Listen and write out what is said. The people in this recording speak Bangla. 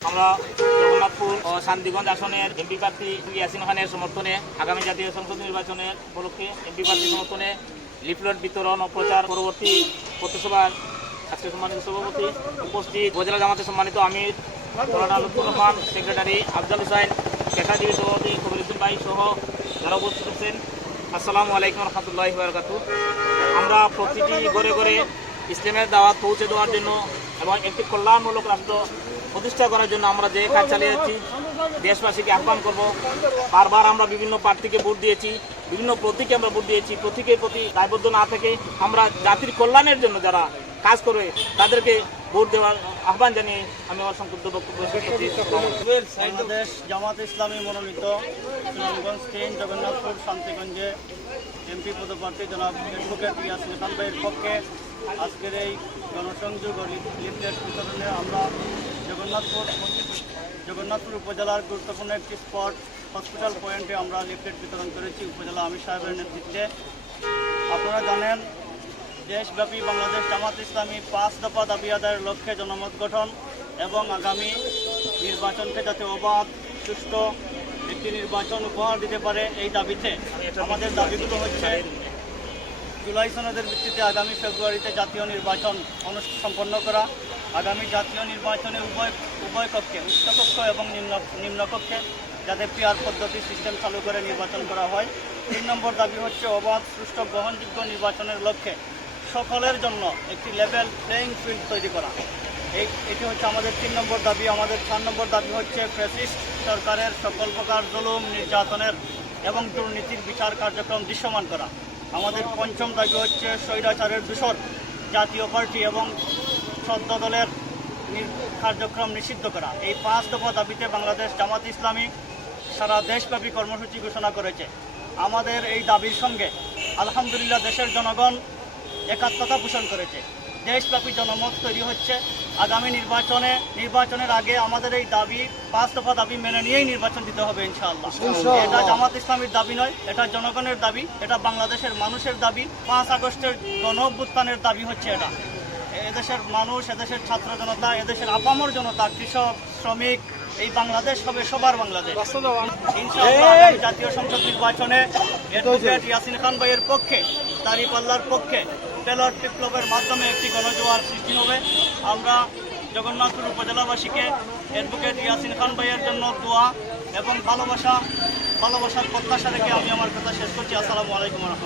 আমরা জগন্নাথপুর ও শান্তিগঞ্জ আসনের এমপি প্রার্থী ইয়াসিন খানের সমর্থনে আগামী জাতীয় সংসদ নির্বাচনের উপলক্ষে এমপি প্রার্থী সমর্থনে লিফলেট বিতরণ ও প্রচার পরবর্তী পথসভার আজকে সম্মানিত সভাপতি উপস্থিত উপজেলা জামাতে সম্মানিত আমির লুৎফুর রহমান, সেক্রেটারি আফজাল হুসাইন পেশাজীবী সভাপতি কবিরুদ্দিন ভাই সহ যারা উপস্থিত আছেন। আসসালামু আলাইকুম রহমতুল্লাহ বারকাতু আমরা প্রতিটি ঘরে ঘরে ইসলামের দাওয়াত পৌঁছে দেওয়ার জন্য এবং একটি কল্যাণমূলক রাষ্ট্র প্রতিষ্ঠা করার জন্য আমরা যে কাজ চালিয়ে যাচ্ছি, দেশবাসীকে আহ্বান করব। বারবার আমরা বিভিন্ন প্রার্থীকে ভোট দিয়েছি, বিভিন্ন প্রতীকে আমরা ভোট দিয়েছি, প্রতীকের প্রতি দায়বদ্ধ না থেকে আমরা জাতির কল্যাণের জন্য যারা কাজ করবে তাদেরকে ভোট দেওয়ার আহ্বান জানিয়ে আমি আমার সংক্ষিপ্ত বক্তব্য বাংলাদেশ জামাত ইসলামী মনোনীত জগন্নাথপুর শান্তিগঞ্জে এমপি পদপ্রার্থী জনাব পক্ষে আজকের এই গণসংযোগ বিতরণে আমরা জগন্নাথপুর জগন্নাথপুর উপজেলার গুরুত্বপূর্ণ একটি স্পট। হসপিটাল পয়েন্টে আমরা লিফলেট বিতরণ করেছি উপজেলা আমির সাহেবের নেতৃত্বে। আপনারা জানেন, দেশব্যাপী বাংলাদেশ জামাত ইসলামী পাঁচ দফা দাবি আদায়ের লক্ষ্যে জনমত গঠন এবং আগামী নির্বাচনকে যাতে অবাধ, সুষ্ঠু একটি নির্বাচন উপহার দিতে পারে এই দাবিতে আমাদের দাবিগুলো হচ্ছে জুলাই সনদের ভিত্তিতে আগামী ফেব্রুয়ারিতে জাতীয় নির্বাচন সম্পন্ন করা আগামী জাতীয় নির্বাচনে উভয় উভয় কক্ষে উচ্চকক্ষ এবং নিম্ন নিম্নকক্ষে যাতে পিয়ার পদ্ধতি সিস্টেম চালু করে নির্বাচন করা হয়। তিন নম্বর দাবি হচ্ছে অবাধ, সুষ্ঠু, গ্রহণযোগ্য নির্বাচনের লক্ষ্যে সকলের জন্য একটি লেভেল প্লেয়িং ফিল্ড তৈরি করা। এই এটি হচ্ছে আমাদের তিন নম্বর দাবি। আমাদের চার নম্বর দাবি হচ্ছে ফ্যাসিস্ট সরকারের সকল প্রকার জুলুম, নির্যাতনের এবং দুর্নীতির বিচার কার্যক্রম দৃশ্যমান করা। আমাদের পঞ্চম দাবি হচ্ছে স্বৈরাচারের দূষণ। জাতীয় পার্টি এবং সদ্য দলের কার্যক্রম নিষিদ্ধ করা। এই পাঁচ দফা দাবিতে বাংলাদেশ জামাত ইসলামী সারা দেশব্যাপী কর্মসূচি ঘোষণা করেছে। আমাদের এই দাবির সঙ্গে আলহামদুলিল্লাহ দেশের জনগণ একাত্মতা পোষণ করেছে। দেশব্যাপী জনমত তৈরি হচ্ছে। আগামী নির্বাচনে নির্বাচনের আগে আমাদের এই দাবি পাঁচ দফা দাবি মেনে নিয়েই নির্বাচন দিতে হবে ইনশাআল্লাহ। এটা জামাত ইসলামীর দাবি নয় এটা জনগণের দাবি এটা বাংলাদেশের মানুষের দাবি। পাঁচ আগস্টের গণ অভ্যুত্থানের দাবি হচ্ছে এটা। এদেশের মানুষ এদেশের ছাত্র জনতা এদেশের আপামর জনতা কৃষক শ্রমিক এই বাংলাদেশ হবে সবার বাংলাদেশ। জাতীয় সংসদ নির্বাচনে অ্যাডভোকেট ইয়াসিন খান ভাইয়ের পক্ষে দাঁড়িপাল্লার পক্ষে ব্যালট বিপ্লবের মাধ্যমে একটি গণজোয়ার সৃষ্টি হবে। আমরা জগন্নাথপুর উপজেলাবাসীকে অ্যাডভোকেট ইয়াসিন খান ভাইয়ের জন্য দোয়া এবং ভালোবাসা ভালোবাসার প্রত্যাশা রেখে আমি আমার কথা শেষ করছি। আসসালামু আলাইকুম রহমতুল্লাহ।